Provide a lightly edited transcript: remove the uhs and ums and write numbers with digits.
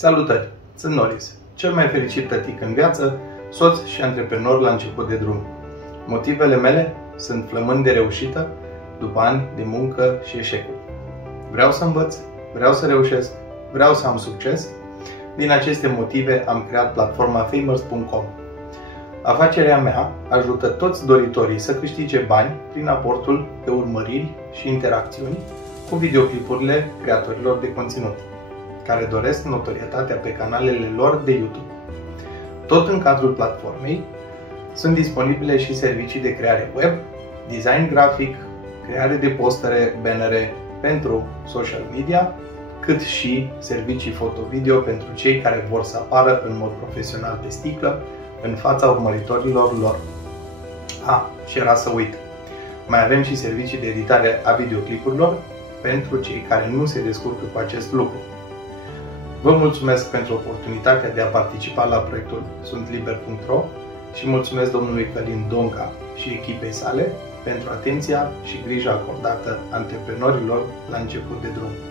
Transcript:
Salutări! Sunt Noris, cel mai fericit tătic în viață, soț și antreprenor la început de drum. Motivele mele sunt flămând de reușită după ani de muncă și eșecuri. Vreau să învăț, vreau să reușesc, vreau să am succes. Din aceste motive am creat platforma Famers.com. Afacerea mea ajută toți doritorii să câștige bani prin aportul pe urmăriri și interacțiuni cu videoclipurile creatorilor de conținut, care doresc notorietatea pe canalele lor de YouTube. Tot în cadrul platformei sunt disponibile și servicii de creare web, design grafic, creare de postere, bannere pentru social media, cât și servicii foto-video pentru cei care vor să apară în mod profesional pe sticlă în fața urmăritorilor lor. Și era să uit, mai avem și servicii de editare a videoclipurilor pentru cei care nu se descurcă cu acest lucru. Vă mulțumesc pentru oportunitatea de a participa la proiectul suntliber.ro și mulțumesc domnului Călin Donca și echipei sale pentru atenția și grija acordată antreprenorilor la început de drum.